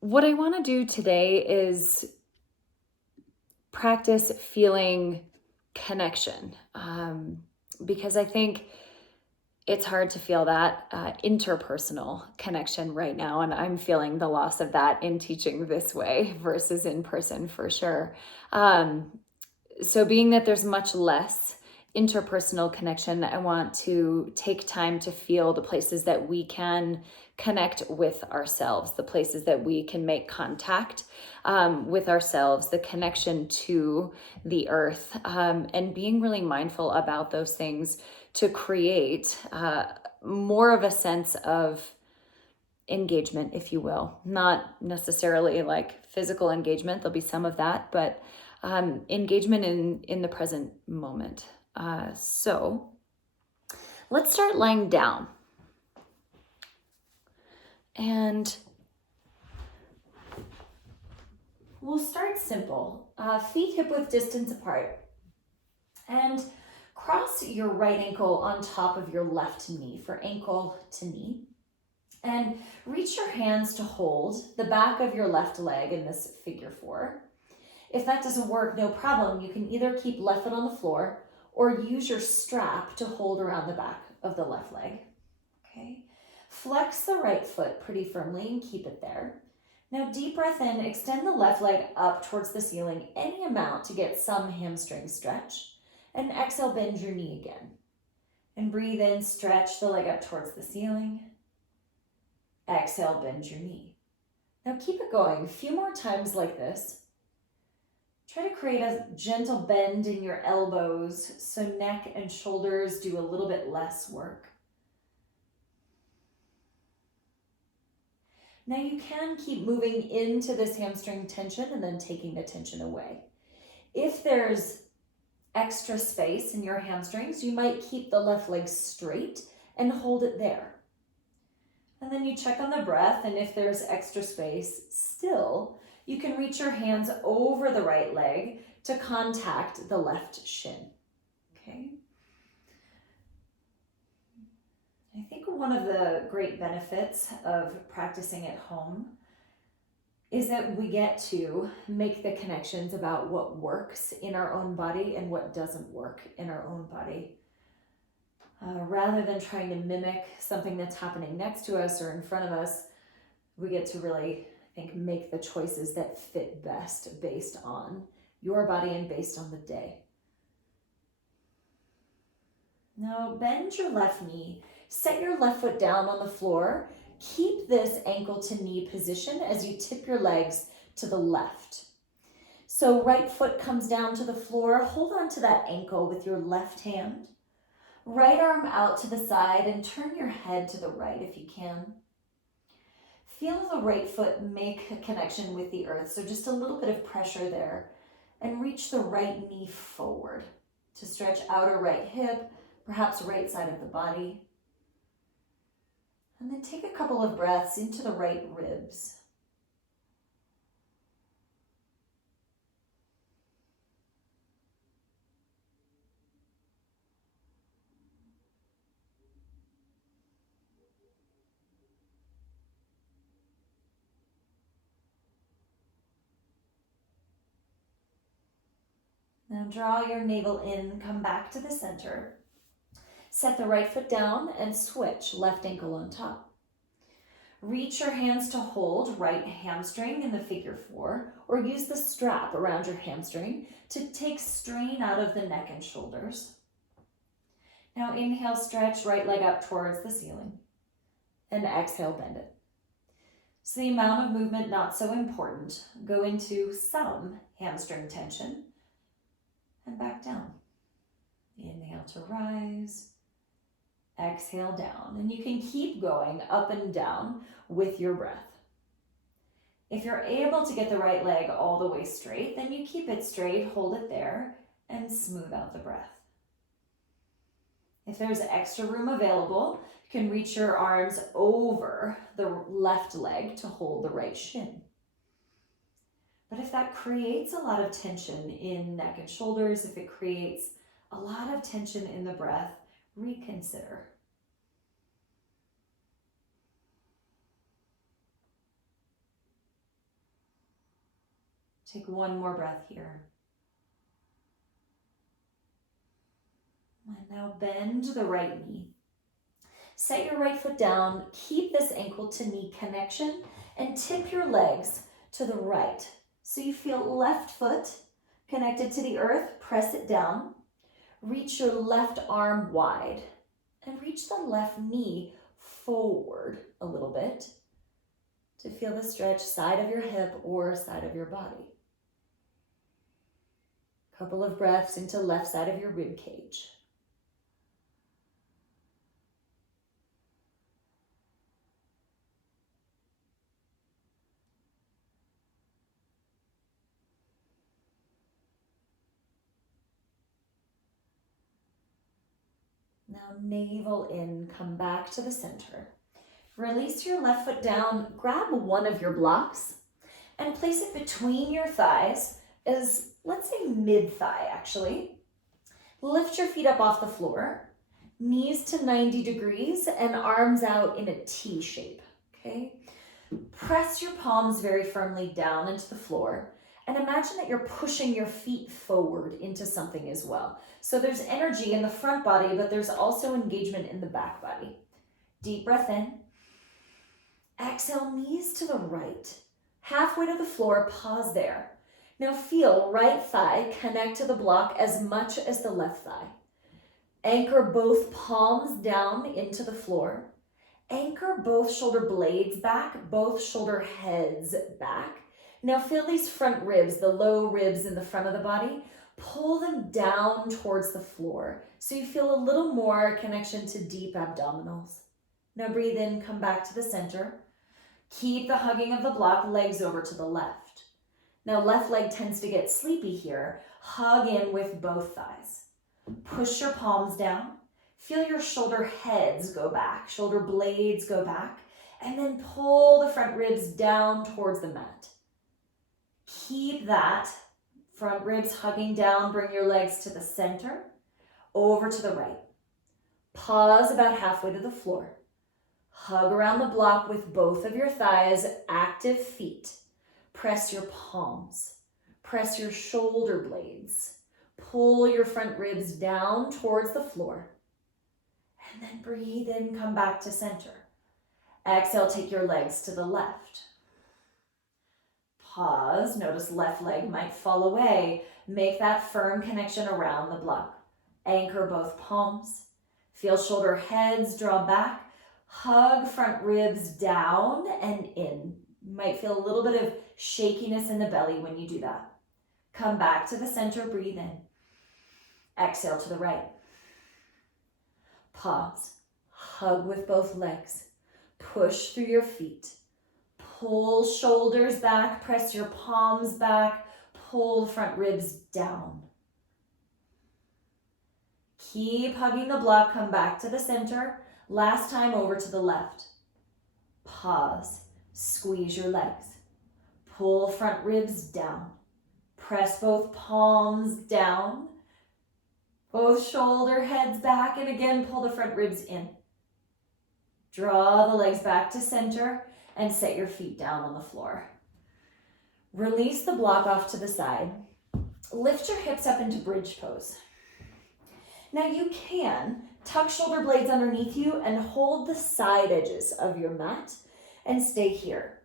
what I want to do today is practice feeling connection, because I think it's hard to feel that interpersonal connection right now. And I'm feeling the loss of that in teaching this way versus in person for sure. Um, so being that there's much less interpersonal connection, I want to take time to feel the places that we can connect with ourselves, the places that we can make contact with ourselves, the connection to the earth, and being really mindful about those things to create more of a sense of engagement, if you will. Not necessarily like physical engagement, there'll be some of that, but engagement in the present moment. So let's start lying down. And we'll start simple. Feet hip width distance apart. And cross your right ankle on top of your left knee for ankle to knee. And reach your hands to hold the back of your left leg in this figure 4. If that doesn't work, no problem. You can either keep left foot on the floor or use your strap to hold around the back of the left leg. Okay. Flex the right foot pretty firmly and keep it there. Now deep breath in, extend the left leg up towards the ceiling any amount to get some hamstring stretch. And exhale, bend your knee again. And breathe in, stretch the leg up towards the ceiling. Exhale, bend your knee. Now keep it going a few more times like this. Try to create a gentle bend in your elbows so neck and shoulders do a little bit less work. Now you can keep moving into this hamstring tension and then taking the tension away. If there's extra space in your hamstrings, you might keep the left leg straight and hold it there. And then you check on the breath, and if there's extra space still, you can reach your hands over the right leg to contact the left shin. Okay. I think one of the great benefits of practicing at home is that we get to make the connections about what works in our own body and what doesn't work in our own body. Rather than trying to mimic something that's happening next to us or in front of us, we get to really, I think, make the choices that fit best based on your body and based on the day. Now bend your left knee, set your left foot down on the floor. Keep this ankle to knee position as you tip your legs to the left. So right foot comes down to the floor. Hold on to that ankle with your left hand. Right arm out to the side and turn your head to the right if you can. Feel the right foot make a connection with the earth, so just a little bit of pressure there. And reach the right knee forward to stretch outer right hip, perhaps right side of the body. And then take a couple of breaths into the right ribs. Now draw your navel in, come back to the center. Set the right foot down and switch left ankle on top. Reach your hands to hold right hamstring in the figure 4, or use the strap around your hamstring to take strain out of the neck and shoulders. Now inhale, stretch right leg up towards the ceiling, and exhale, bend it. So the amount of movement not so important. Go into some hamstring tension and back down. Inhale to rise, exhale down, and you can keep going up and down with your breath. If you're able to get the right leg all the way straight, then you keep it straight, hold it there, and smooth out the breath. If there's extra room available, you can reach your arms over the left leg to hold the right shin. But if that creates a lot of tension in neck and shoulders, if it creates a lot of tension in the breath, reconsider. Take one more breath here. And now bend the right knee. Set your right foot down. Keep this ankle to knee connection and tip your legs to the right. So you feel left foot connected to the earth. Press it down. Reach your left arm wide and reach the left knee forward a little bit to feel the stretch side of your hip or side of your body. Couple of breaths into left side of your rib cage. Now navel in, come back to the center. Release your left foot down, grab one of your blocks and place it between your thighs as, let's say, mid-thigh actually. Lift your feet up off the floor, knees to 90 degrees and arms out in a T shape, okay? Press your palms very firmly down into the floor and imagine that you're pushing your feet forward into something as well. So there's energy in the front body, but there's also engagement in the back body. Deep breath in. Exhale, knees to the right. Halfway to the floor, pause there. Now feel right thigh connect to the block as much as the left thigh. Anchor both palms down into the floor. Anchor both shoulder blades back, both shoulder heads back. Now feel these front ribs, the low ribs in the front of the body. Pull them down towards the floor so you feel a little more connection to deep abdominals. Now breathe in, come back to the center. Keep the hugging of the block, legs over to the left. Now left leg tends to get sleepy here. Hug in with both thighs. Push your palms down. Feel your shoulder heads go back, shoulder blades go back, and then pull the front ribs down towards the mat. Keep that. Front ribs hugging down, bring your legs to the center, over to the right. Pause about halfway to the floor. Hug around the block with both of your thighs, active feet. Press your palms. Press your shoulder blades. Pull your front ribs down towards the floor. And then breathe in, come back to center. Exhale, take your legs to the left. Pause, notice left leg might fall away. Make that firm connection around the block. Anchor both palms. Feel shoulder heads draw back. Hug front ribs down and in. You might feel a little bit of shakiness in the belly when you do that. Come back to the center, breathe in. Exhale to the right. Pause. Hug with both legs. Push through your feet. Pull shoulders back, press your palms back, pull the front ribs down. Keep hugging the block, come back to the center. Last time over to the left. Pause, squeeze your legs. Pull front ribs down. Press both palms down. Both shoulder heads back, and again pull the front ribs in. Draw the legs back to center. And set your feet down on the floor. Release the block off to the side. Lift your hips up into bridge pose. Now you can tuck shoulder blades underneath you and hold the side edges of your mat and stay here.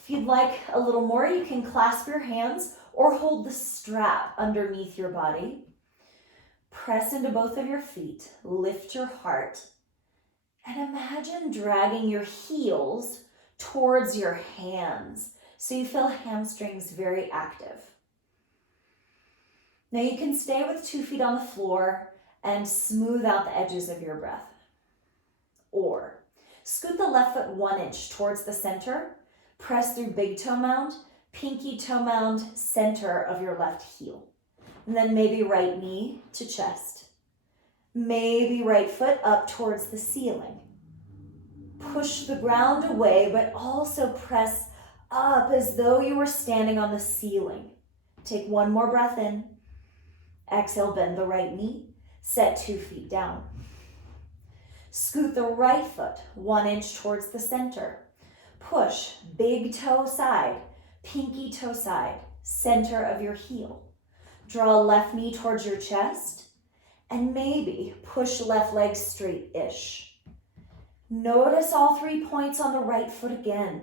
If you'd like a little more, you can clasp your hands or hold the strap underneath your body. Press into both of your feet. Lift your heart. And imagine dragging your heels towards your hands, so you feel hamstrings very active. Now you can stay with 2 feet on the floor and smooth out the edges of your breath. Or scoot the left foot 1 inch towards the center, press through big toe mound, pinky toe mound, center of your left heel. And then maybe right knee to chest. Maybe right foot up towards the ceiling. Push the ground away, but also press up as though you were standing on the ceiling. Take 1 more breath in. Exhale, bend the right knee. Set 2 feet down. Scoot the right foot 1 inch towards the center. Push, big toe side, pinky toe side, center of your heel. Draw left knee towards your chest and maybe push left leg straight-ish. Notice all 3 points on the right foot again.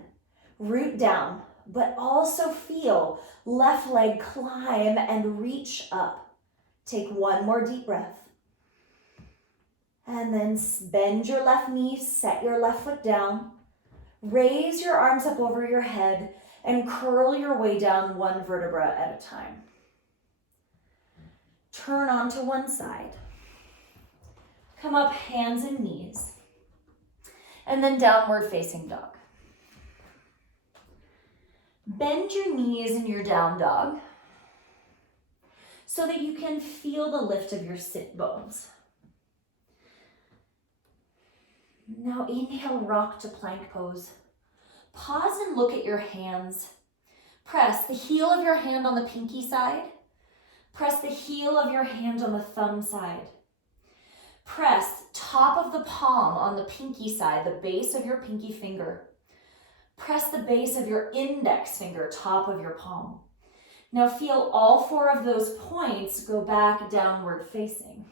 Root down, but also feel left leg climb and reach up. Take one more deep breath. And then bend your left knee, set your left foot down. Raise your arms up over your head and curl your way down one vertebra at a time. Turn onto one side. Come up hands and knees. And then downward facing dog. Bend your knees in your down dog so that you can feel the lift of your sit bones. Now inhale, rock to plank pose. Pause and look at your hands. Press the heel of your hand on the pinky side. Press the heel of your hand on the thumb side. Press top of the palm on the pinky side, the base of your pinky finger. Press the base of your index finger, top of your palm. Now feel all 4 of those points go back downward facing.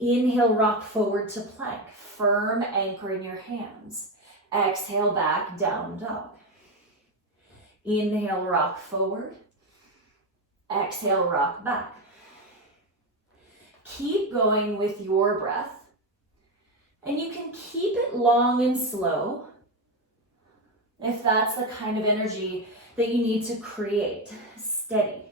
Inhale, rock forward to plank. Firm anchor in your hands. Exhale, back, down dog. Inhale, rock forward. Exhale, rock back. Keep going with your breath. And you can keep it long and slow if that's the kind of energy that you need to create. Steady.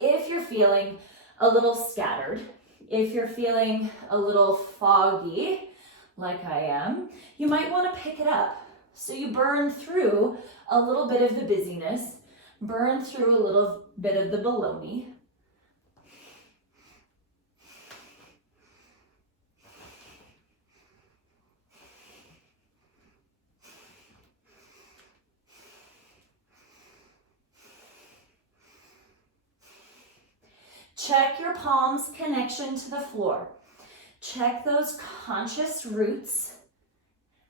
If you're feeling a little scattered, if you're feeling a little foggy, like I am, you might want to pick it up. So you burn through a little bit of the busyness, burn through a little bit of the baloney. Check your palms' connection to the floor. Check those conscious roots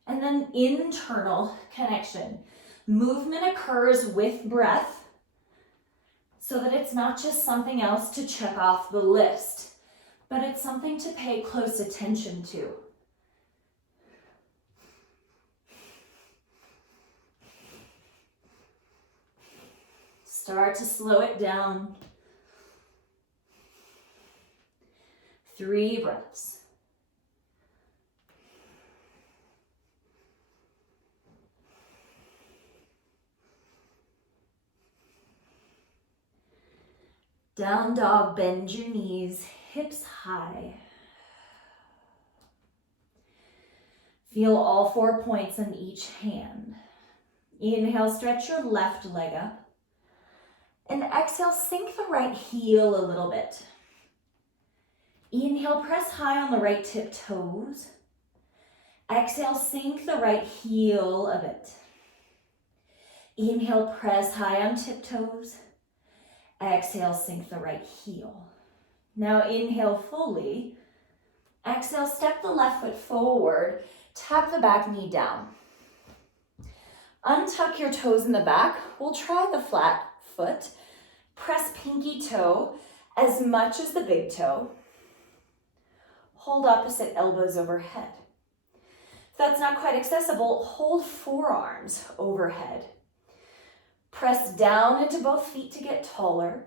and then internal connection. Movement occurs with breath so that it's not just something else to check off the list, but it's something to pay close attention to. Start to slow it down. 3 breaths. Down dog, bend your knees, hips high. Feel all 4 points on each hand. Inhale, stretch your left leg up. And exhale, sink the right heel a little bit. Inhale, press high on the right tip toes. Exhale, sink the right heel a bit. Inhale, press high on tiptoes. Exhale, sink the right heel. Now inhale fully. Exhale, step the left foot forward. Tap the back knee down. Untuck your toes in the back. We'll try the flat foot. Press pinky toe as much as the big toe. Hold opposite elbows overhead. If that's not quite accessible, hold forearms overhead. Press down into both feet to get taller,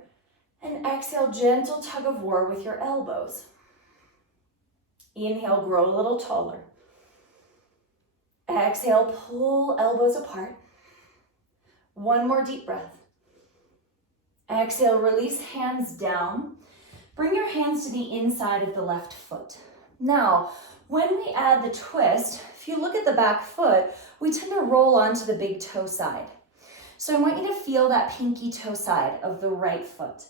and exhale, gentle tug of war with your elbows. Inhale, grow a little taller. Exhale, pull elbows apart. One more deep breath. Exhale, release hands down. Bring your hands to the inside of the left foot. Now, when we add the twist, if you look at the back foot, we tend to roll onto the big toe side. So I want you to feel that pinky toe side of the right foot.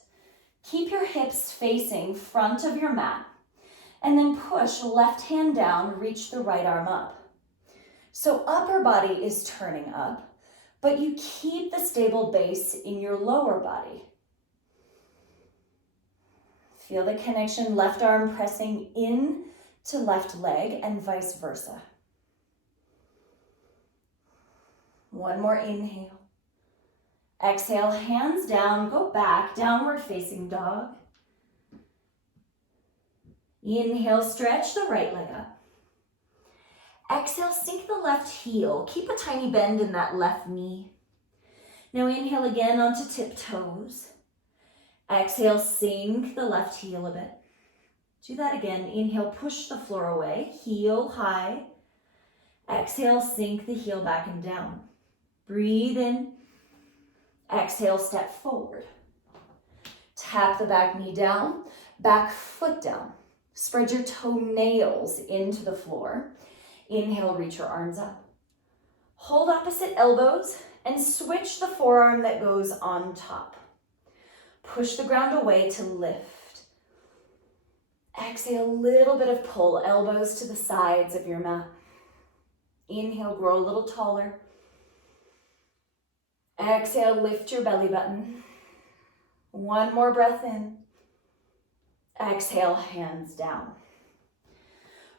Keep your hips facing front of your mat, and then push left hand down, reach the right arm up. So upper body is turning up, but you keep the stable base in your lower body. Feel the connection, left arm pressing in to left leg and vice versa. One more inhale. Exhale, hands down, go back, downward facing dog. Inhale, stretch the right leg up. Exhale, sink the left heel. Keep a tiny bend in that left knee. Now inhale again onto tiptoes. Exhale, sink the left heel a bit. Do that again. Inhale, push the floor away, heel high. Exhale, sink the heel back and down. Breathe in. Exhale, step forward. Tap the back knee down, back foot down. Spread your toenails into the floor. Inhale, reach your arms up. Hold opposite elbows and switch the forearm that goes on top. Push the ground away to lift. Exhale, a little bit of pull, elbows to the sides of your mat. Inhale, grow a little taller. Exhale, lift your belly button. One more breath in. Exhale, hands down.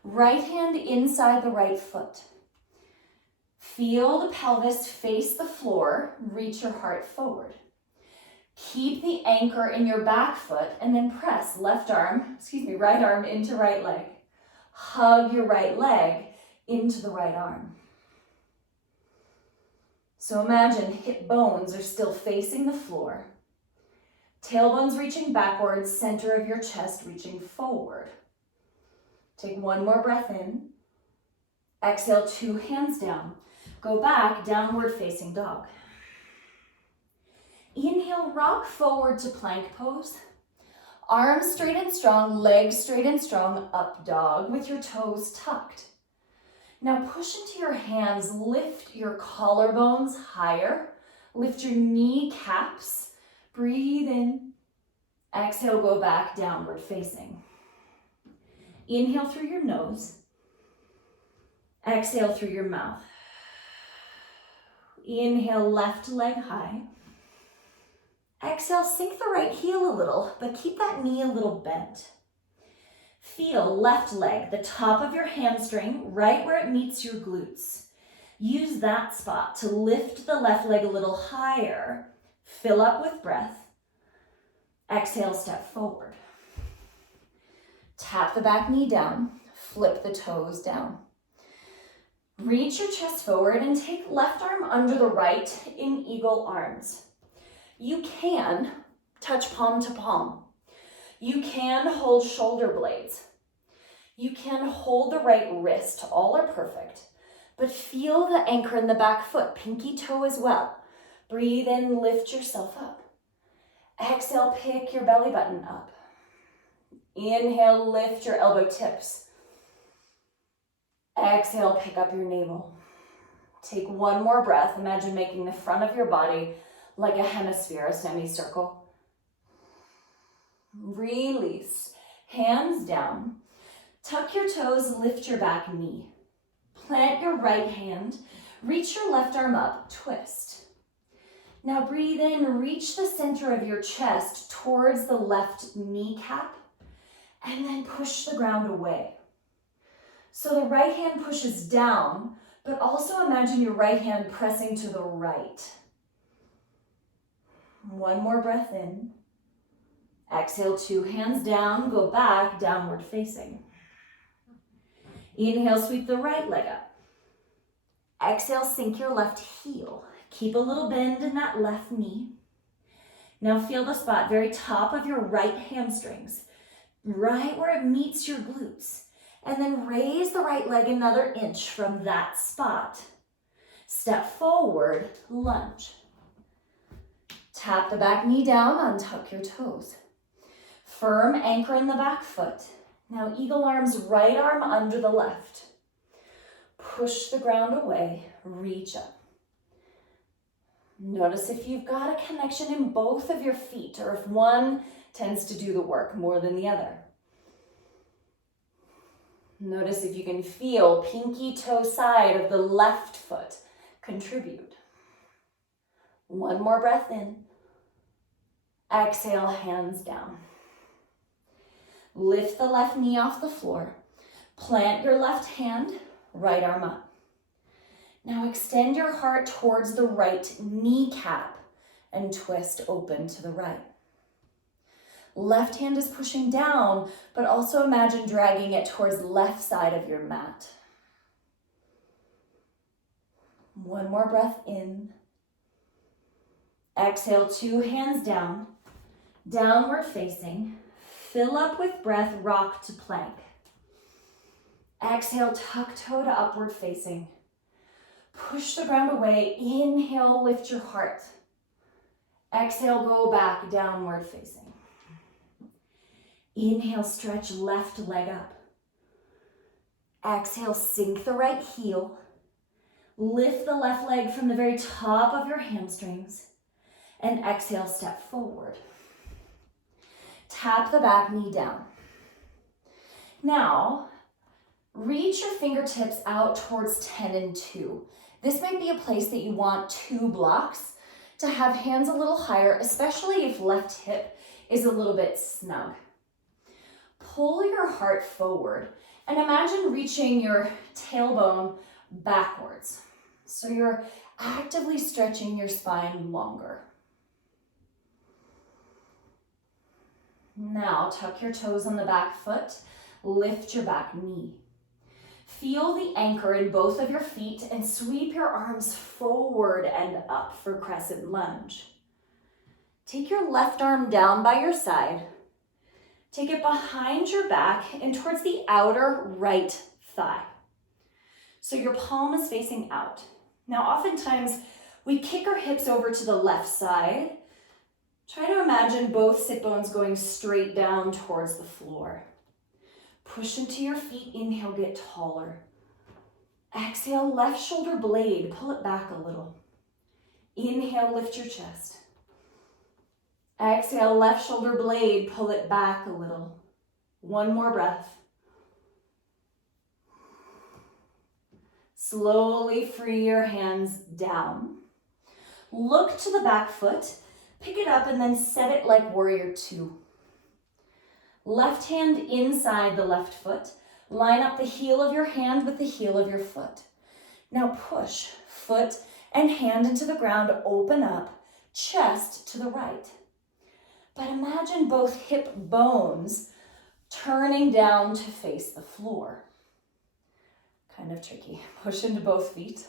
Right hand inside the right foot. Feel the pelvis face the floor, reach your heart forward. Keep the anchor in your back foot and then press right arm into right leg. Hug your right leg into the right arm. So imagine hip bones are still facing the floor. Tailbones reaching backwards, center of your chest reaching forward. Take one more breath in. Exhale, 2 hands down. Go back, downward facing dog. Inhale, rock forward to plank pose. Arms straight and strong, legs straight and strong, up dog with your toes tucked. Now push into your hands, lift your collarbones higher, lift your kneecaps, breathe in. Exhale, go back, downward facing. Inhale through your nose. Exhale through your mouth. Inhale, left leg high. Exhale, sink the right heel a little, but keep that knee a little bent. Feel left leg, the top of your hamstring, right where it meets your glutes. Use that spot to lift the left leg a little higher. Fill up with breath. Exhale, step forward. Tap the back knee down, flip the toes down. Reach your chest forward and take left arm under the right in eagle arms. You can touch palm to palm. You can hold shoulder blades. You can hold the right wrist, all are perfect. But feel the anchor in the back foot, pinky toe as well. Breathe in, lift yourself up. Exhale, pick your belly button up. Inhale, lift your elbow tips. Exhale, pick up your navel. Take one more breath. Imagine making the front of your body like a hemisphere, a semicircle. Release. Hands down. Tuck your toes, lift your back knee. Plant your right hand. Reach your left arm up, twist. Now breathe in, reach the center of your chest towards the left kneecap, and then push the ground away. So the right hand pushes down, but also imagine your right hand pressing to the right. One more breath in. Exhale, 2 hands down, go back, downward facing. Inhale, sweep the right leg up. Exhale, sink your left heel. Keep a little bend in that left knee. Now feel the spot, very top of your right hamstrings, right where it meets your glutes. And then raise the right leg another inch from that spot. Step forward, lunge. Tap the back knee down, untuck your toes. Firm anchor in the back foot. Now eagle arms, right arm under the left. Push the ground away, reach up. Notice if you've got a connection in both of your feet or if one tends to do the work more than the other. Notice if you can feel pinky toe side of the left foot contribute. One more breath in. Exhale, hands down. Lift the left knee off the floor. Plant your left hand, right arm up. Now extend your heart towards the right kneecap and twist open to the right. Left hand is pushing down, but also imagine dragging it towards the left side of your mat. One more breath in. Exhale, 2 hands down, downward facing. Fill up with breath, rock to plank. Exhale, tuck toe to upward facing. Push the ground away. Inhale, lift your heart. Exhale, go back, downward facing. Inhale, stretch left leg up. Exhale, sink the right heel. Lift the left leg from the very top of your hamstrings. And exhale, step forward. Tap the back knee down. Now, reach your fingertips out towards 10 and 2. This might be a place that you want 2 blocks to have hands a little higher, especially if left hip is a little bit snug. Pull your heart forward and imagine reaching your tailbone backwards. So you're actively stretching your spine longer. Now tuck your toes on the back foot, lift your back knee. Feel the anchor in both of your feet and sweep your arms forward and up for crescent lunge. Take your left arm down by your side. Take it behind your back and towards the outer right thigh. So your palm is facing out. Now, oftentimes we kick our hips over to the left side. Try to imagine both sit bones going straight down towards the floor. Push into your feet, inhale, get taller. Exhale, left shoulder blade, pull it back a little. Inhale, lift your chest. Exhale, left shoulder blade, pull it back a little. One more breath. Slowly free your hands down. Look to the back foot, pick it up and then set it like warrior 2. Left hand inside the left foot. Line up the heel of your hand with the heel of your foot. Now push foot and hand into the ground, open up, chest to the right. But imagine both hip bones turning down to face the floor. Kind of tricky. Push into both feet.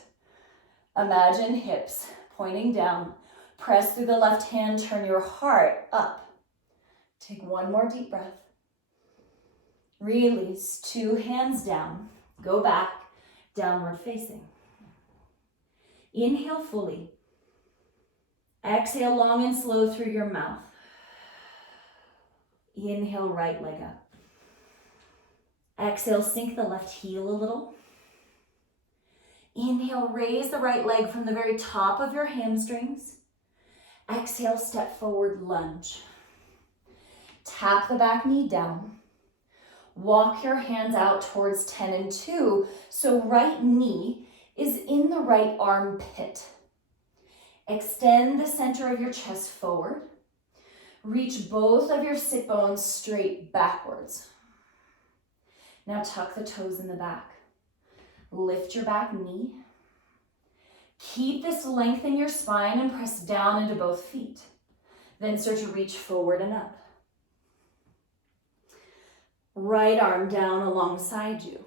Imagine hips pointing down. Press through the left hand, turn your heart up. Take one more deep breath. Release, 2 hands down. Go back, downward facing. Inhale fully. Exhale long and slow through your mouth. Inhale, right leg up. Exhale, sink the left heel a little. Inhale, raise the right leg from the very top of your hamstrings. Exhale, step forward, lunge. Tap the back knee down. Walk your hands out towards 10 and 2, so right knee is in the right armpit. Extend the center of your chest forward. Reach both of your sit bones straight backwards. Now tuck the toes in the back. Lift your back knee. Keep this length in your spine and press down into both feet. Then start to reach forward and up. Right arm down alongside you.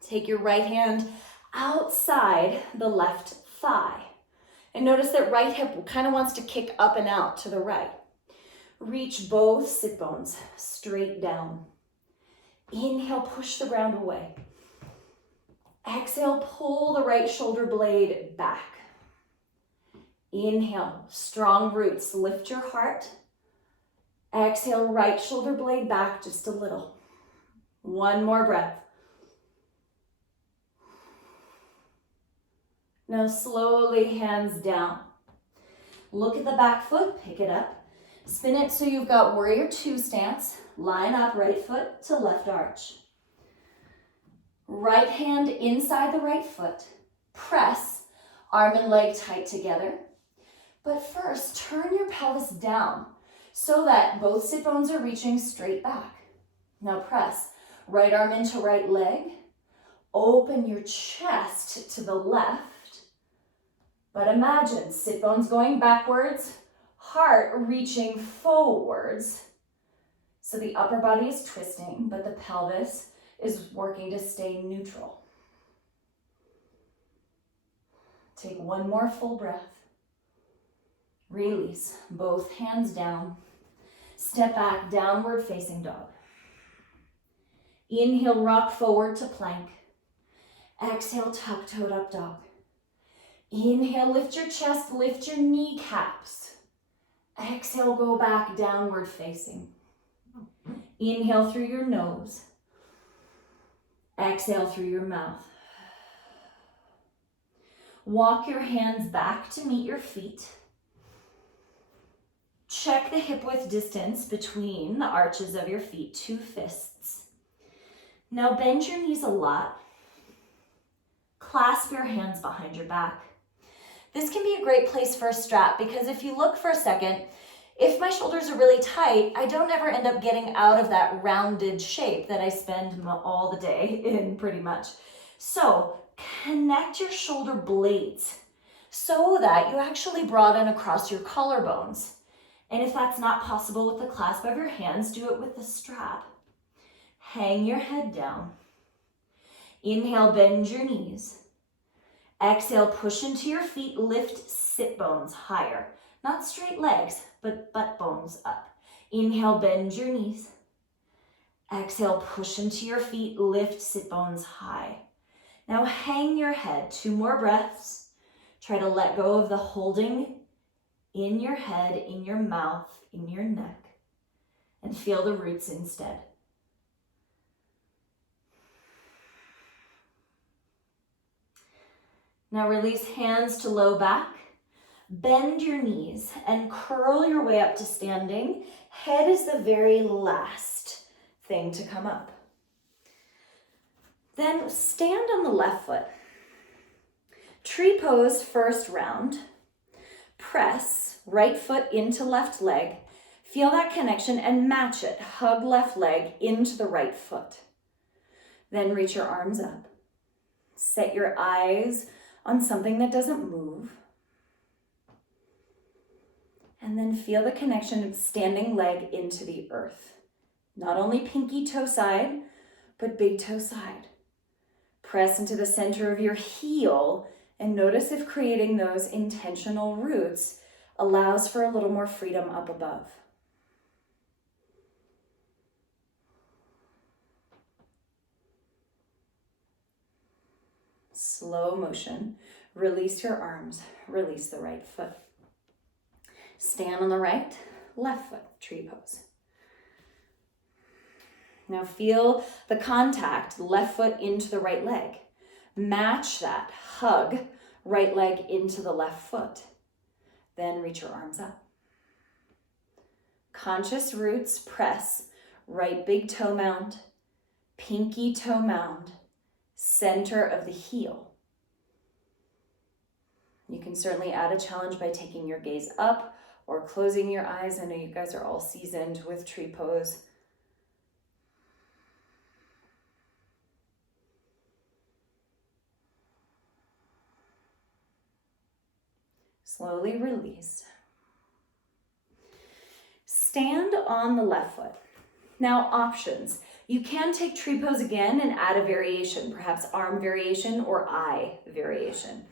Take your right hand outside the left thigh. And notice that right hip kind of wants to kick up and out to the right. Reach both sit bones straight down. Inhale, push the ground away. Exhale, pull the right shoulder blade back. Inhale, strong roots, lift your heart. Exhale, right shoulder blade back just a little. One more breath. Now slowly hands down. Look at the back foot, pick it up. Spin it so you've got warrior 2 stance. Line up right foot to left arch. Right hand inside the right foot. Press arm and leg tight together. But first, turn your pelvis down so that both sit bones are reaching straight back. Now press right arm into right leg. Open your chest to the left. But imagine sit bones going backwards, Heart reaching forwards. So the upper body is twisting, but the pelvis is working to stay neutral. Take one more full breath. Release, both hands down. Step back, downward facing dog. Inhale, rock forward to plank. Exhale, tuck-toed up dog. Inhale, lift your chest, lift your kneecaps. Exhale, go back, downward facing. Inhale through your nose. Exhale through your mouth. Walk your hands back to meet your feet. Check the hip width distance between the arches of your feet, 2 fists. Now bend your knees a lot. Clasp your hands behind your back. This can be a great place for a strap because if you look for a second, if my shoulders are really tight, I don't ever end up getting out of that rounded shape that I spend all the day in pretty much. So connect your shoulder blades so that you actually broaden across your collarbones. And if that's not possible with the clasp of your hands, do it with the strap. Hang your head down. Inhale, bend your knees. Exhale, push into your feet, lift sit bones higher. Not straight legs, but butt bones up. Inhale, bend your knees. Exhale, push into your feet, lift sit bones high. Now hang your head, 2 more breaths. Try to let go of the holding in your head, in your mouth, in your neck, and feel the roots instead. Now release hands to low back. Bend your knees and curl your way up to standing. Head is the very last thing to come up. Then stand on the left foot. Tree pose first round. Press right foot into left leg. Feel that connection and match it. Hug left leg into the right foot. Then reach your arms up. Set your eyes on something that doesn't move. And then feel the connection of standing leg into the earth. Not only pinky toe side, but big toe side. Press into the center of your heel and notice if creating those intentional roots allows for a little more freedom up above. Slow motion. Release your arms. Release the right foot. Stand on the right, left foot, tree pose. Now feel the contact, left foot into the right leg. Match that, hug right leg into the left foot. Then reach your arms up. Conscious roots, press, right big toe mound, pinky toe mound, center of the heel. You can certainly add a challenge by taking your gaze up or closing your eyes. I know you guys are all seasoned with tree pose. Slowly release. Stand on the left foot. Now options. You can take tree pose again and add a variation, perhaps arm variation or eye variation.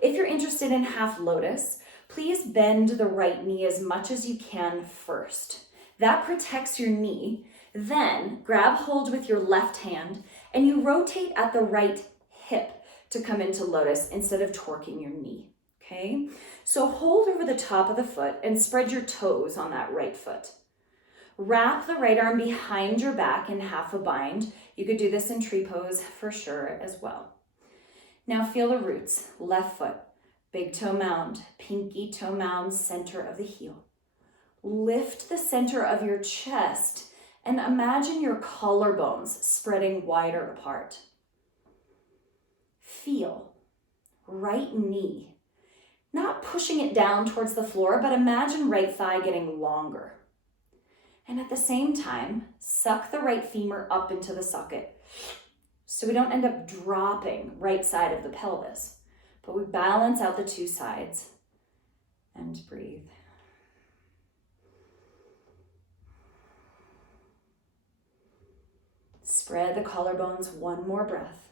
If you're interested in half lotus, please bend the right knee as much as you can first. That protects your knee. Then grab hold with your left hand and you rotate at the right hip to come into lotus instead of torquing your knee, okay? So hold over the top of the foot and spread your toes on that right foot. Wrap the right arm behind your back in half a bind. You could do this in tree pose for sure as well. Now feel the roots, left foot, big toe mound, pinky toe mound, center of the heel. Lift the center of your chest and imagine your collarbones spreading wider apart. Feel right knee, not pushing it down towards the floor, but imagine right thigh getting longer. And at the same time, suck the right femur up into the socket so we don't end up dropping right side of the pelvis, but we balance out the two sides and breathe. Spread the collarbones, one more breath.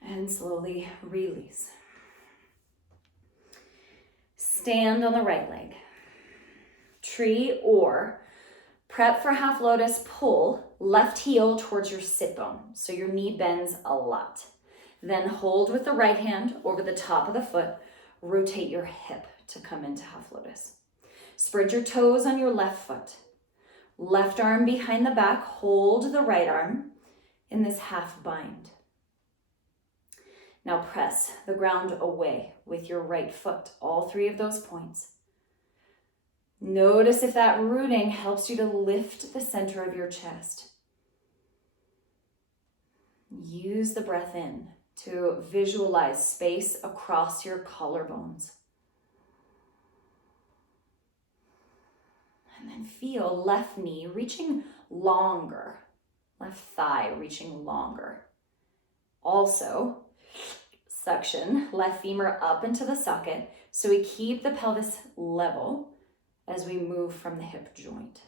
And slowly release. Stand on the right leg. Tree or prep for half lotus, pull left heel towards your sit bone, so your knee bends a lot. Then hold with the right hand over the top of the foot, rotate your hip to come into half lotus. Spread your toes on your left foot. Left arm behind the back, hold the right arm in this half bind. Now press the ground away with your right foot, all three of those points. Notice if that rooting helps you to lift the center of your chest. Use the breath in to visualize space across your collarbones. And then feel left knee reaching longer, left thigh reaching longer. Also, suction left femur up into the socket so we keep the pelvis level as we move from the hip joint.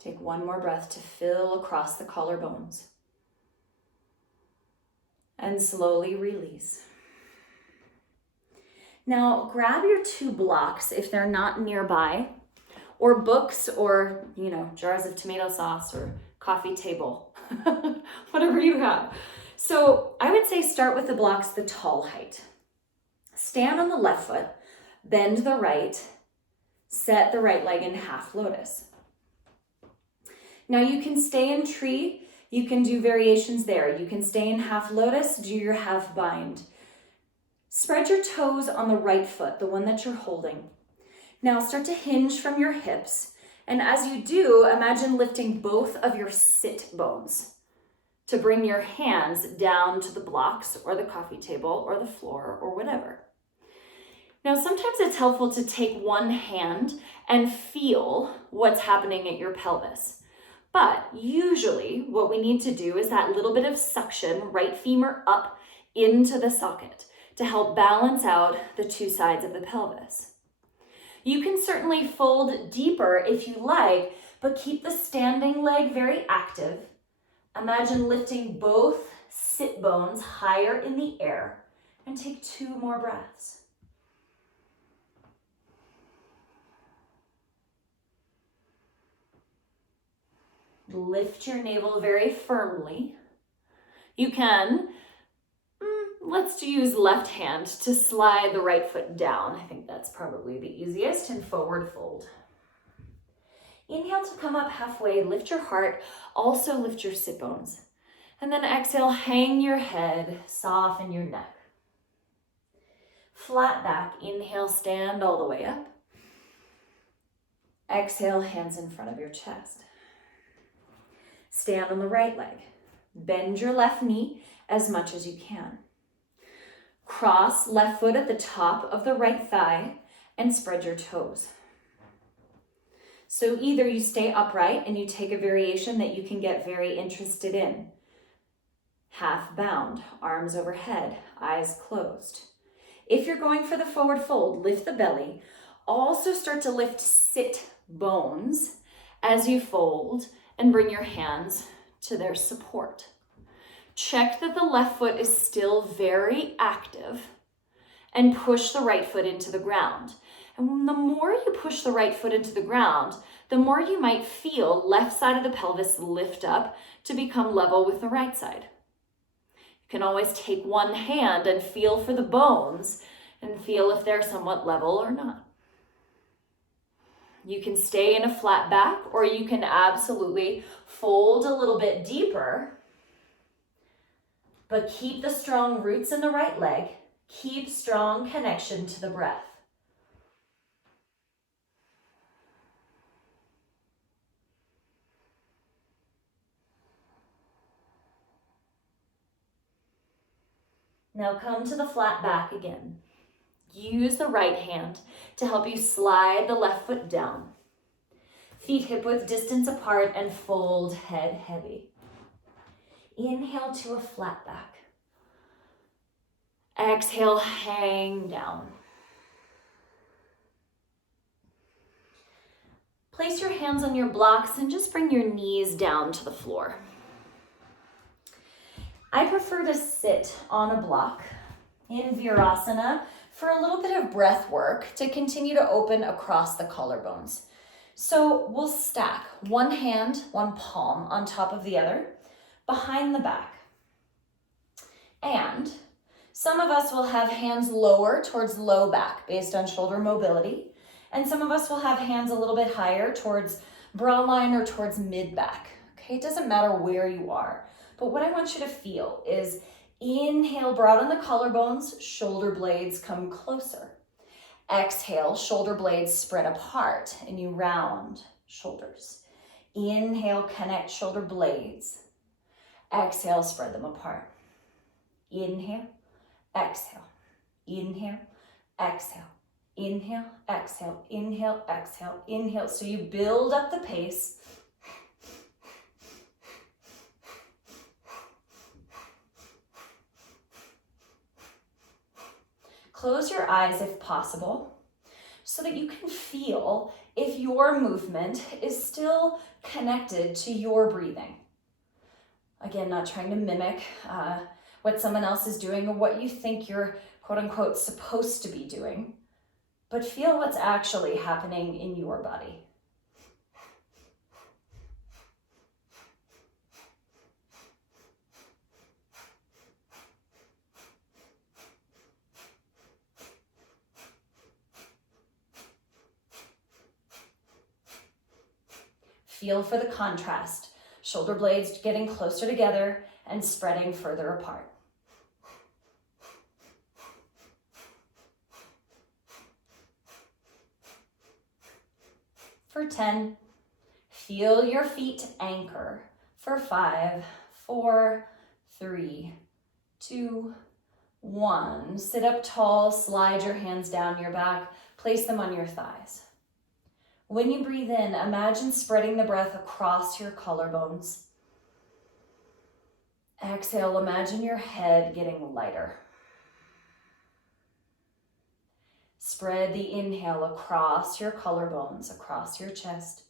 Take one more breath to fill across the collarbones. And slowly release. Now grab your two blocks if they're not nearby, or books, or jars of tomato sauce or coffee table, whatever you have. So I would say start with the blocks the tall height. Stand on the left foot, bend the right, set the right leg in half lotus. Now you can stay in tree, you can do variations there. You can stay in half lotus, do your half bind. Spread your toes on the right foot, the one that you're holding. Now start to hinge from your hips. And as you do, imagine lifting both of your sit bones to bring your hands down to the blocks or the coffee table or the floor or whatever. Now, sometimes it's helpful to take one hand and feel what's happening at your pelvis. But usually what we need to do is that little bit of suction, right femur up into the socket to help balance out the two sides of the pelvis. You can certainly fold deeper if you like, but keep the standing leg very active. Imagine lifting both sit bones higher in the air and take 2 more breaths. Lift your navel very firmly. You can, let's use left hand to slide the right foot down. I think that's probably the easiest, and forward fold. Inhale to come up halfway, lift your heart, also lift your sit bones. And then exhale, hang your head, soften your neck. Flat back, inhale, stand all the way up. Exhale, hands in front of your chest. Stand on the right leg. Bend your left knee as much as you can. Cross left foot at the top of the right thigh and spread your toes. So either you stay upright and you take a variation that you can get very interested in. Half bound, arms overhead, eyes closed. If you're going for the forward fold, lift the belly. Also start to lift sit bones as you fold and bring your hands to their support. Check that the left foot is still very active and push the right foot into the ground. And the more you push the right foot into the ground, the more you might feel left side of the pelvis lift up to become level with the right side. You can always take one hand and feel for the bones and feel if they're somewhat level or not. You can stay in a flat back, or you can absolutely fold a little bit deeper, but keep the strong roots in the right leg. Keep strong connection to the breath. Now come to the flat back again. Use the right hand to help you slide the left foot down. Feet hip-width distance apart and fold head heavy. Inhale to a flat back. Exhale, hang down. Place your hands on your blocks and just bring your knees down to the floor. I prefer to sit on a block in Virasana for a little bit of breath work to continue to open across the collarbones. So we'll stack one hand, one palm on top of the other behind the back. And some of us will have hands lower towards low back based on shoulder mobility. And some of us will have hands a little bit higher towards brow line or towards mid back. Okay, it doesn't matter where you are. But what I want you to feel is inhale, broaden the collarbones, shoulder blades come closer. Exhale, shoulder blades spread apart and you round shoulders. Inhale, connect shoulder blades. Exhale, spread them apart. Inhale, exhale, inhale, exhale, inhale, exhale, inhale, exhale, inhale. So you build up the pace. Close your eyes if possible so that you can feel if your movement is still connected to your breathing. Again, not trying to mimic what someone else is doing or what you think you're quote unquote supposed to be doing, but feel what's actually happening in your body. Feel for the contrast, shoulder blades getting closer together and spreading further apart. For 10, feel your feet anchor. For 5, 4, 3, 2, 1. Sit up tall, slide your hands down your back, place them on your thighs. When you breathe in, imagine spreading the breath across your collarbones. Exhale, imagine your head getting lighter. Spread the inhale across your collarbones, across your chest.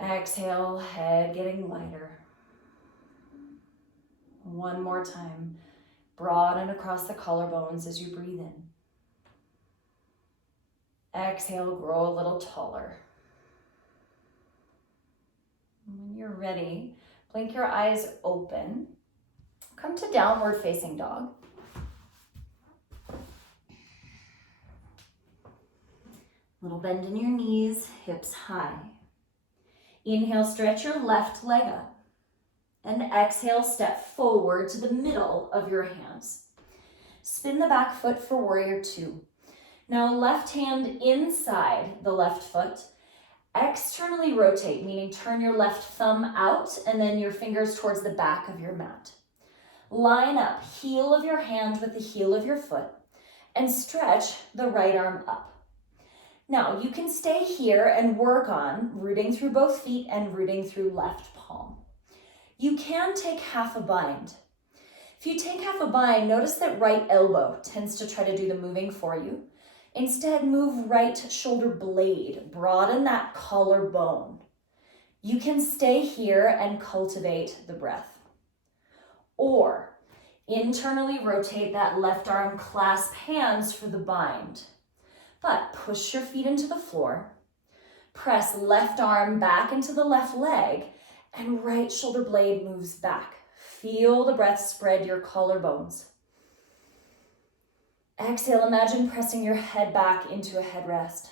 Exhale, head getting lighter. One more time. Broaden across the collarbones as you breathe in. Exhale, grow a little taller. When you're ready, blink your eyes open. Come to downward facing dog. Little bend in your knees, hips high. Inhale, stretch your left leg up. And exhale, step forward to the middle of your hands. Spin the back foot for warrior 2. Now left hand inside the left foot. Externally rotate, meaning turn your left thumb out and then your fingers towards the back of your mat. Line up heel of your hand with the heel of your foot and stretch the right arm up. Now you can stay here and work on rooting through both feet and rooting through left palm. You can take half a bind. If you take half a bind, notice that right elbow tends to try to do the moving for you. Instead, move right shoulder blade, broaden that collarbone. You can stay here and cultivate the breath. Or internally rotate that left arm, clasp hands for the bind. But push your feet into the floor, press left arm back into the left leg, and right shoulder blade moves back. Feel the breath spread your collarbones. Exhale, imagine pressing your head back into a headrest.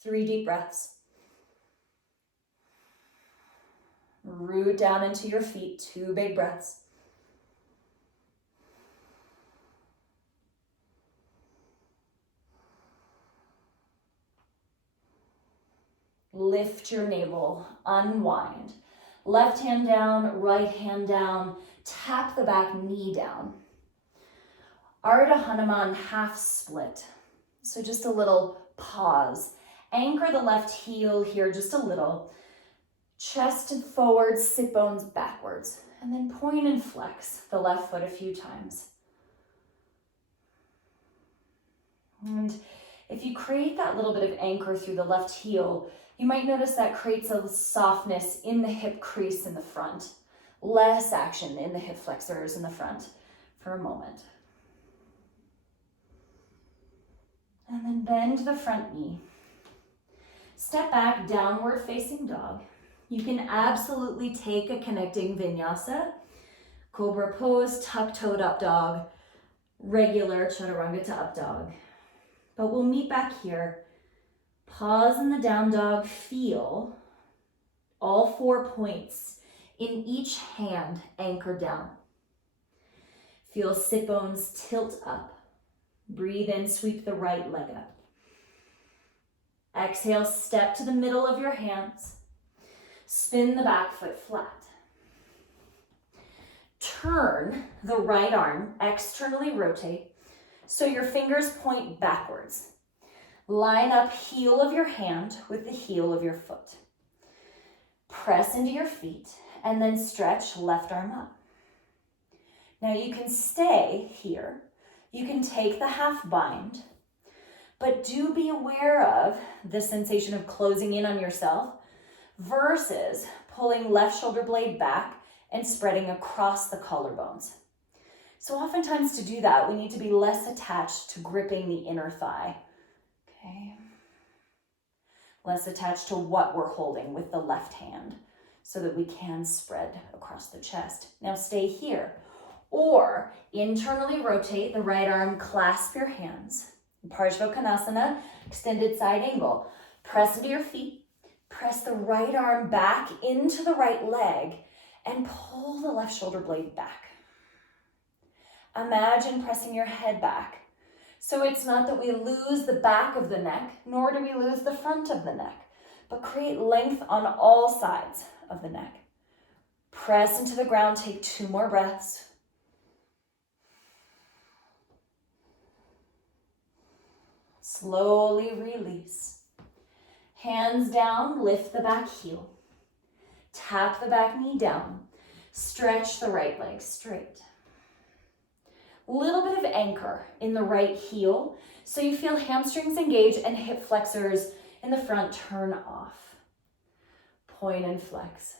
3 deep breaths. Root down into your feet, 2 big breaths. Lift your navel, unwind. Left hand down, right hand down, tap the back knee down. Ardha Hanuman half split. So just a little pause. Anchor the left heel here just a little. Chest forward, sit bones backwards. And then point and flex the left foot a few times. And If you create that little bit of anchor through the left heel, you might notice that creates a softness in the hip crease in the front, less action in the hip flexors in the front for a moment. And then bend the front knee. Step back, downward facing dog. You can absolutely take a connecting vinyasa, cobra pose, tuck-toed up dog, regular chaturanga to up dog. But we'll meet back here. Pause in the down dog, feel all 4 points in each hand anchor down. Feel sit bones tilt up. Breathe in, sweep the right leg up. Exhale, step to the middle of your hands. Spin the back foot flat. Turn the right arm, externally rotate, so your fingers point backwards. Line up heel of your hand with the heel of your foot. Press into your feet and then stretch left arm up. Now you can stay here. You can take the half bind, but do be aware of the sensation of closing in on yourself versus pulling left shoulder blade back and spreading across the collarbones. So oftentimes to do that, we need to be less attached to gripping the inner thigh. Okay. Less attached to what we're holding with the left hand so that we can spread across the chest. Now stay here. Or internally rotate the right arm, clasp your hands. Parshvakonasana, extended side angle. Press into your feet. Press the right arm back into the right leg and pull the left shoulder blade back. Imagine pressing your head back. So it's not that we lose the back of the neck, nor do we lose the front of the neck, but create length on all sides of the neck. Press into the ground, take 2 more breaths. Slowly release. Hands down, lift the back heel. Tap the back knee down. Stretch the right leg straight. Little bit of anchor in the right heel, so you feel hamstrings engage and hip flexors in the front turn off. Point and flex.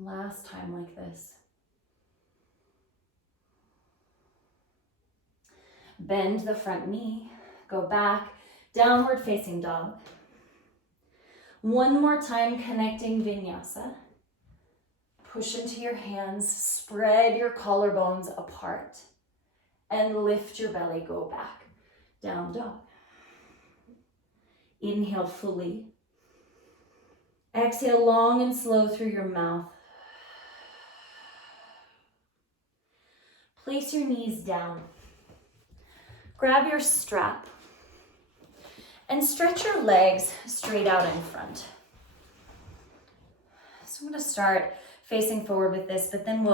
Last time like this. Bend the front knee, go back, downward facing dog. One more time, connecting vinyasa. Push into your hands, spread your collarbones apart, and lift your belly, go back, down dog. Inhale fully. Exhale long and slow through your mouth. Place your knees down. Grab your strap and stretch your legs straight out in front. So I'm going to start facing forward with this, but then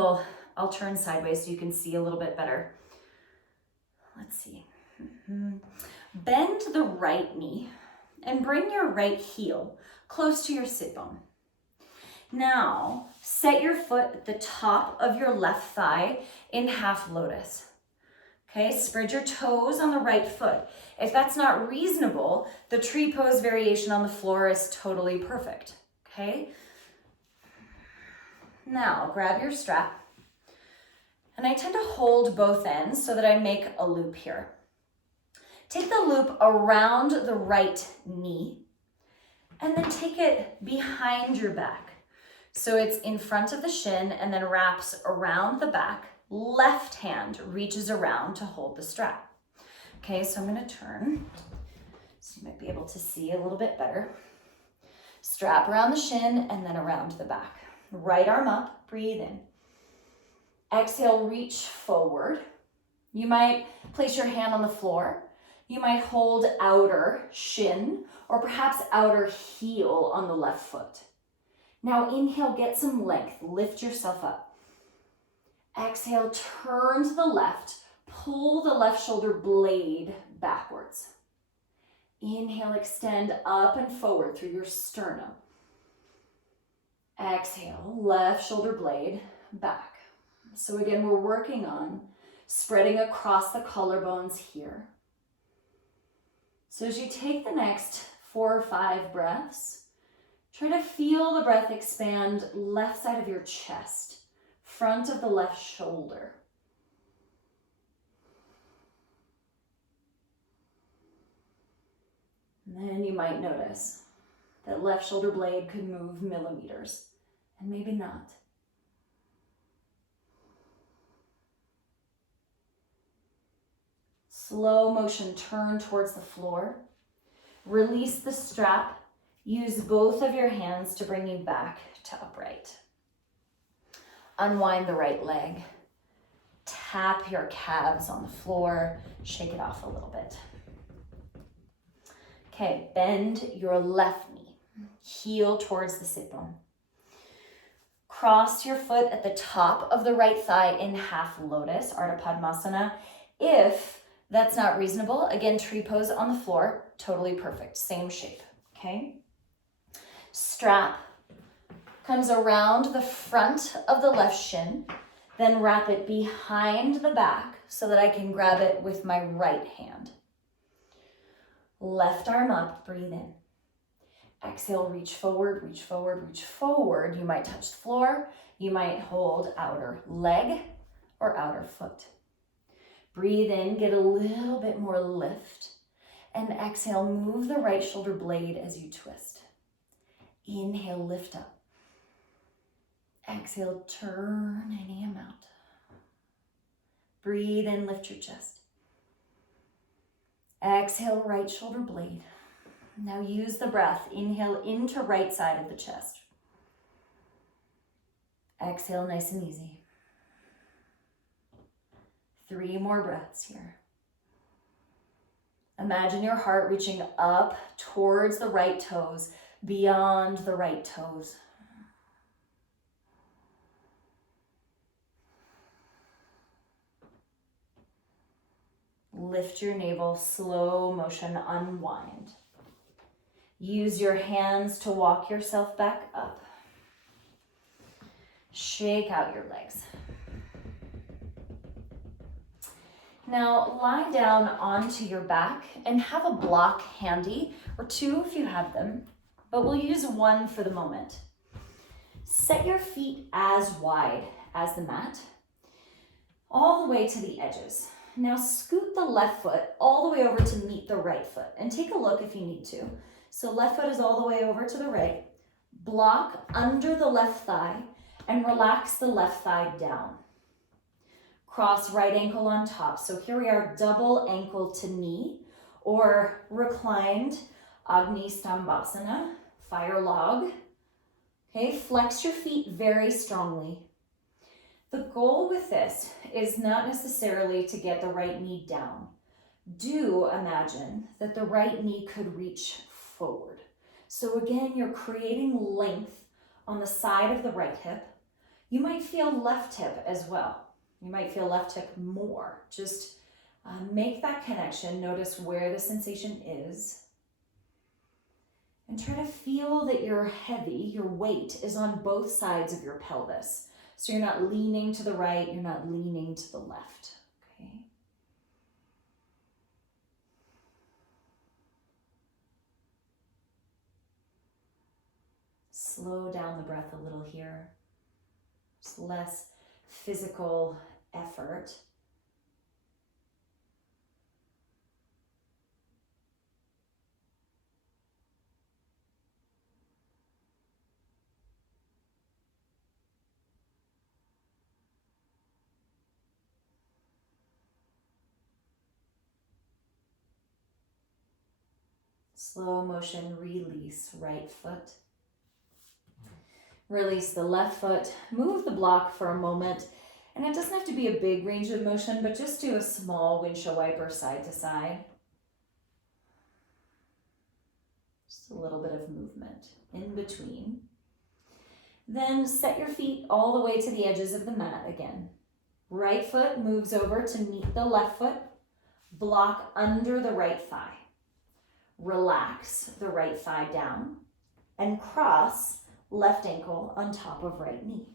I'll turn sideways so you can see a little bit better. Let's see. Bend the right knee and bring your right heel close to your sit bone. Now, set your foot at the top of your left thigh in half lotus. Okay, spread your toes on the right foot. If that's not reasonable, the tree pose variation on the floor is totally perfect. Okay? Now, grab your strap. And I tend to hold both ends so that I make a loop here. Take the loop around the right knee and then take it behind your back. So it's in front of the shin and then wraps around the back. Left hand reaches around to hold the strap. Okay, so I'm going to turn so you might be able to see a little bit better. Strap around the shin and then around the back. Right arm up, breathe in. Exhale, reach forward. You might place your hand on the floor. You might hold outer shin or perhaps outer heel on the left foot. Now inhale, get some length, lift yourself up. Exhale, turn to the left, pull the left shoulder blade backwards. Inhale, extend up and forward through your sternum. Exhale, left shoulder blade back. So again, we're working on spreading across the collarbones here. So as you take the next 4 or 5 breaths, try to feel the breath expand left side of your chest, front of the left shoulder. And then you might notice that left shoulder blade could move millimeters, and maybe not. Slow motion, turn towards the floor. Release the strap. Use both of your hands to bring you back to upright. Unwind the right leg. Tap your calves on the floor. Shake it off a little bit. Okay, bend your left knee. Heel towards the sit bone. Cross your foot at the top of the right thigh in half lotus, Ardha Padmasana. If that's not reasonable, again, tree pose on the floor, totally perfect, same shape, okay? Strap comes around the front of the left shin, then wrap it behind the back so that I can grab it with my right hand. Left arm up, breathe in. Exhale, reach forward, reach forward, reach forward. You might touch the floor. You might hold outer leg or outer foot. Breathe in, get a little bit more lift. And exhale, move the right shoulder blade as you twist. Inhale, lift up. Exhale, turn any amount. Breathe in, lift your chest. Exhale, right shoulder blade. Now use the breath. Inhale into right side of the chest. Exhale, nice and easy. 3 more breaths here. Imagine your heart reaching up towards the right toes, beyond the right toes. Lift your navel, slow motion, unwind. Use your hands to walk yourself back up. Shake out your legs. Now lie down onto your back and have a block handy, or 2 if you have them, but we'll use 1 for the moment. Set your feet as wide as the mat, all the way to the edges. Now scoot the left foot all the way over to meet the right foot, and take a look if you need to. So left foot is all the way over to the right. Block under the left thigh and relax the left thigh down. Cross right ankle on top. So here we are, double ankle to knee, or reclined Agni Stambhasana, fire log. Okay, flex your feet very strongly. The goal with this is not necessarily to get the right knee down. Do imagine that the right knee could reach forward. So again, you're creating length on the side of the right hip. You might feel left hip as well. You might feel left hip more. Just make that connection. Notice where the sensation is. And try to feel that you're heavy, your weight is on both sides of your pelvis. So you're not leaning to the right, you're not leaning to the left, okay? Slow down the breath a little here. Just less physical effort. Slow motion, release right foot. Release the left foot, move the block for a moment, and it doesn't have to be a big range of motion, but just do a small windshield wiper side to side. Just a little bit of movement in between. Then set your feet all the way to the edges of the mat again. Right foot moves over to meet the left foot, block under the right thigh. Relax the right thigh down and cross left ankle on top of right knee.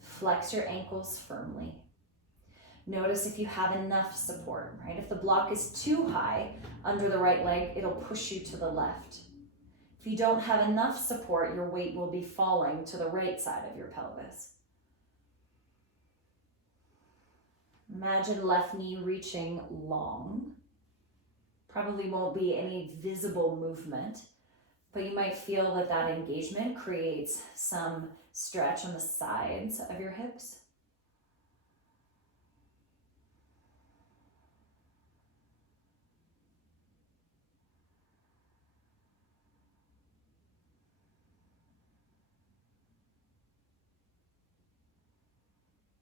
Flex your ankles firmly. Notice if you have enough support, right? If the block is too high under the right leg, it'll push you to the left. If you don't have enough support, your weight will be falling to the right side of your pelvis. Imagine left knee reaching long. Probably won't be any visible movement, but you might feel that that engagement creates some stretch on the sides of your hips.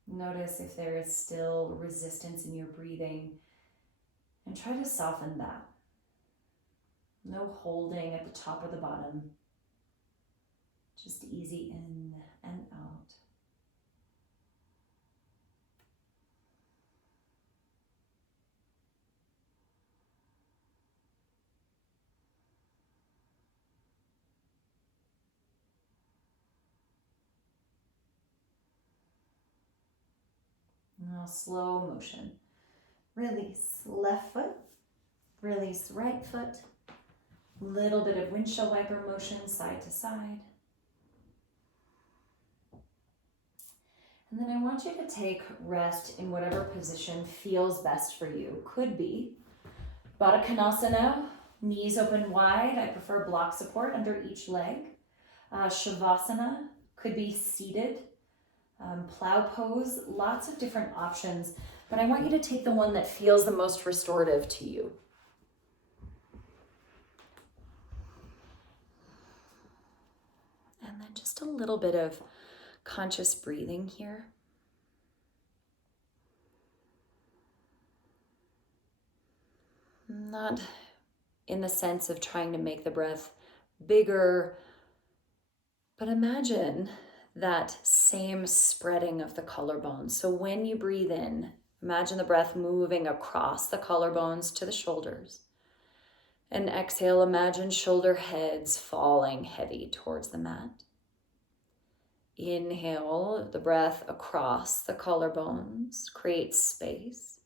Notice if there is still resistance in your breathing and try to soften that. No holding at the top or the bottom. Just easy in and out. Now slow motion. Release left foot, release right foot. Little bit of windshield wiper motion side to side. And then I want you to take rest in whatever position feels best for you. Could be Baddha Konasana, knees open wide. I prefer block support under each leg. Shavasana could be seated. Plow pose, lots of different options, but I want you to take the one that feels the most restorative to you. And then just a little bit of conscious breathing here. Not in the sense of trying to make the breath bigger, but imagine that same spreading of the collarbones. So when you breathe in, imagine the breath moving across the collarbones to the shoulders. And exhale, imagine shoulder heads falling heavy towards the mat. Inhale the breath across the collarbones, create space.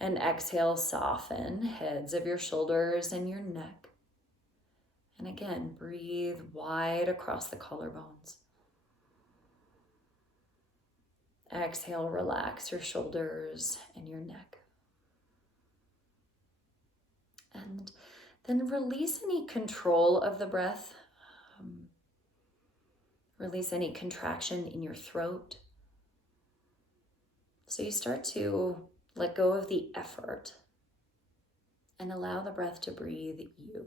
And exhale, soften heads of your shoulders and your neck. And again, breathe wide across the collarbones. Exhale, relax your shoulders and your neck. And then release any control of the breath. Release any contraction in your throat. So you start to let go of the effort and allow the breath to breathe you.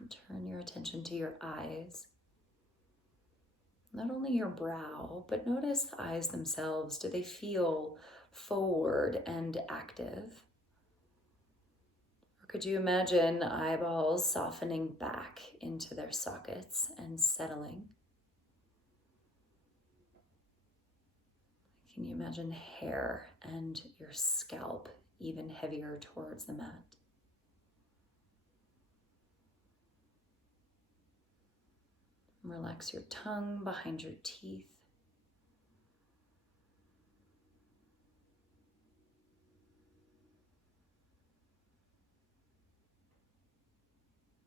And turn your attention to your eyes. Not only your brow, but notice the eyes themselves. Do they feel forward and active? Or could you imagine eyeballs softening back into their sockets and settling? Can you imagine hair and your scalp even heavier towards the mat? Relax your tongue behind your teeth.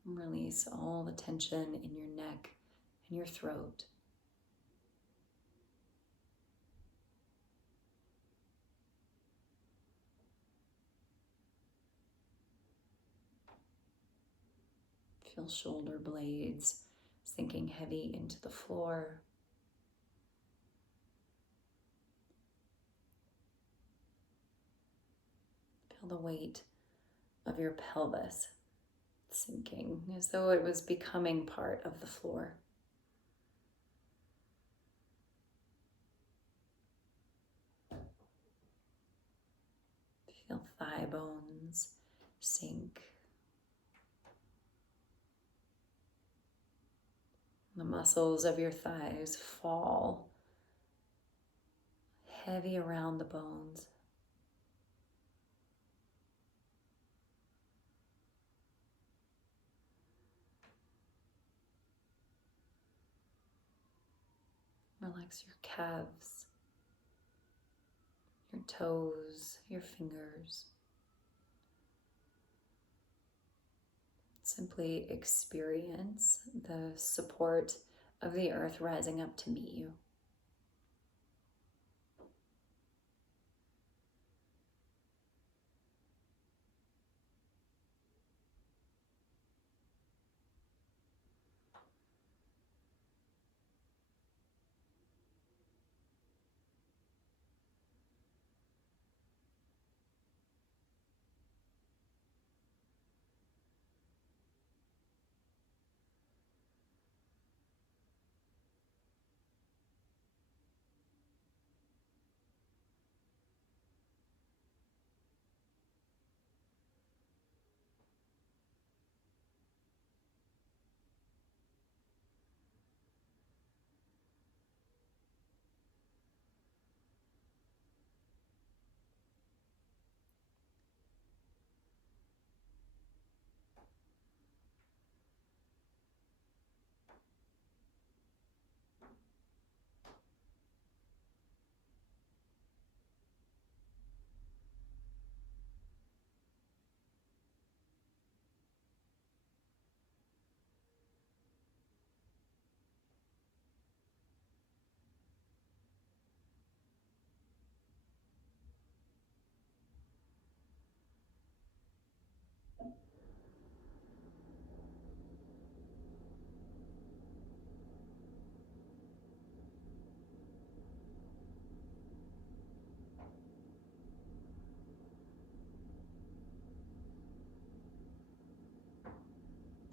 Release all the tension in your neck and your throat. Feel shoulder blades sinking heavy into the floor. Feel the weight of your pelvis sinking as though it was becoming part of the floor. Feel thigh bones sink. The muscles of your thighs fall heavy around the bones. Relax your calves, your toes, your fingers. Simply experience the support of the earth rising up to meet you.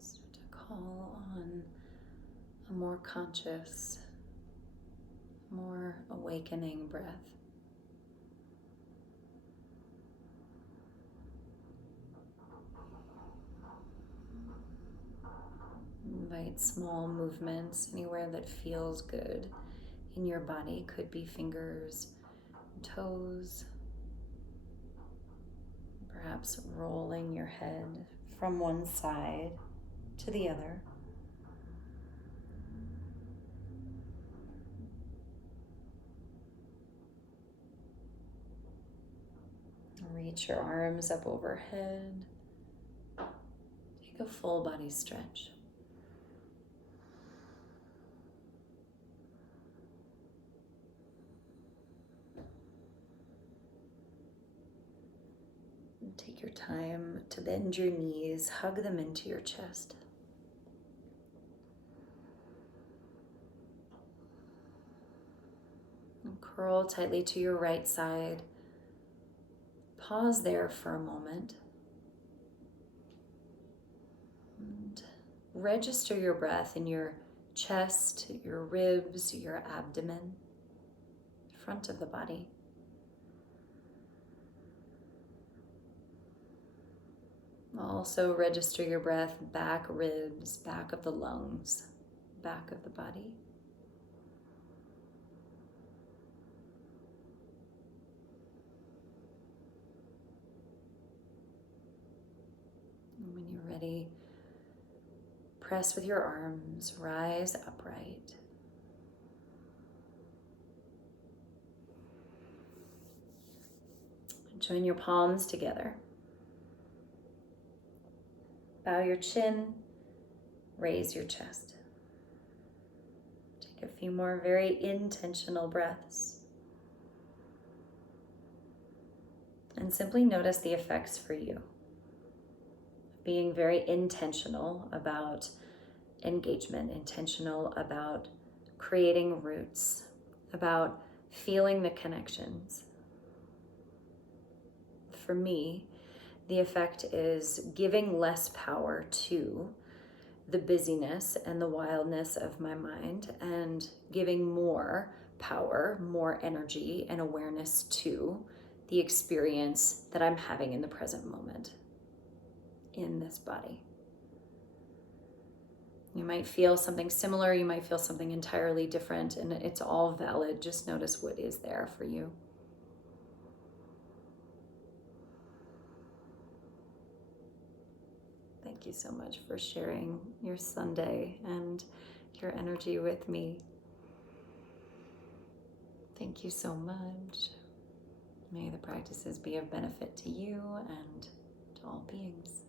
Start to call on a more conscious, more awakening breath. Invite small movements anywhere that feels good in your body. Could be fingers, toes, perhaps rolling your head from one side to the other. Reach your arms up overhead. Take a full body stretch. And take your time to bend your knees, hug them into your chest. And curl tightly to your right side. Pause there for a moment. And register your breath in your chest, your ribs, your abdomen, front of the body. Also register your breath, back ribs, back of the lungs, back of the body. And when you're ready, press with your arms, rise upright. Join your palms together. Bow your chin, raise your chest. Take a few more very intentional breaths. And simply notice the effects for you. Being very intentional about engagement, intentional about creating roots, about feeling the connections. For me, the effect is giving less power to the busyness and the wildness of my mind and giving more power, more energy and awareness to the experience that I'm having in the present moment in this body. You might feel something similar, you might feel something entirely different, and it's all valid. Just notice what is there for you. Thank you so much for sharing your Sunday and your energy with me. Thank you so much. May the practices be of benefit to you and to all beings.